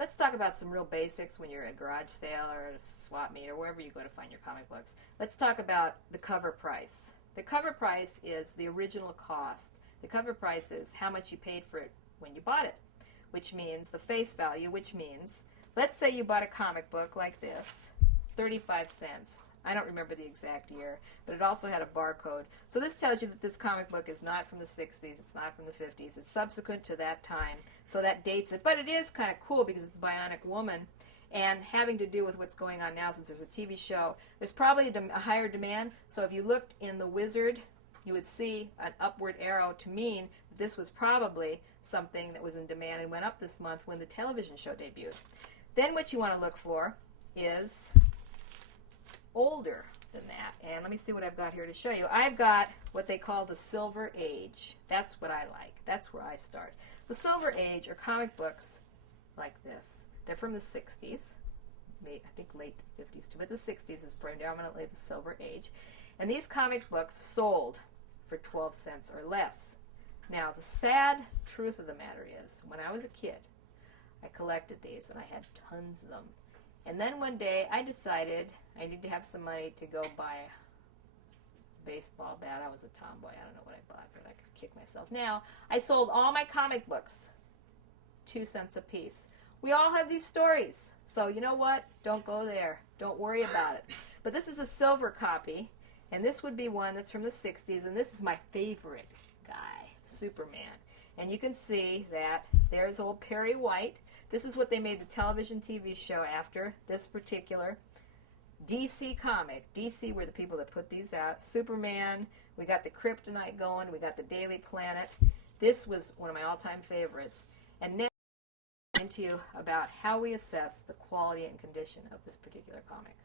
Let's talk about some real basics when you're at a garage sale or at a swap meet or wherever you go to find your comic books. Let's talk about the cover price. The cover price is the original cost. The cover price is how much you paid for it when you bought it, which means the face value, which means, let's say you bought a comic book like this, 35 cents. I don't remember the exact year, but it also had a barcode. So this tells you that this comic book is not from the 60s, it's not from the 50s, it's subsequent to that time, so that dates it. But it is kind of cool because it's the Bionic Woman, and having to do with what's going on now since there's a TV show, there's probably a higher demand, so if you looked in the Wizard, you would see an upward arrow to mean that this was probably something that was in demand and went up this month when the television show debuted. Then what you want to look for is older than that. And let me see what I've got here to show you. I've got what they call the Silver Age. That's what I like. That's where I start. The Silver Age are comic books like this. They're from the 60s, I think late 50s too, but the 60s is predominantly the Silver Age. And these comic books sold for 12 cents or less. Now, the sad truth of the matter is, when I was a kid, I collected these and I had tons of them. And then one day I decided I need to have some money to go buy a baseball bat. I was a tomboy. I don't know what I bought, but I could kick myself now. I sold all my comic books, 2 cents a piece. We all have these stories. So you know what? Don't go there. Don't worry about it. But this is a silver copy, and this would be one that's from the 60s, and this is my favorite guy, Superman. And you can see that there's old Perry White. This is what they made the television TV show after, this particular DC comic. DC were the people that put these out. Superman, we got the Kryptonite going, we got the Daily Planet. This was one of my all-time favorites. And now I'm going to you about how we assess the quality and condition of this particular comic.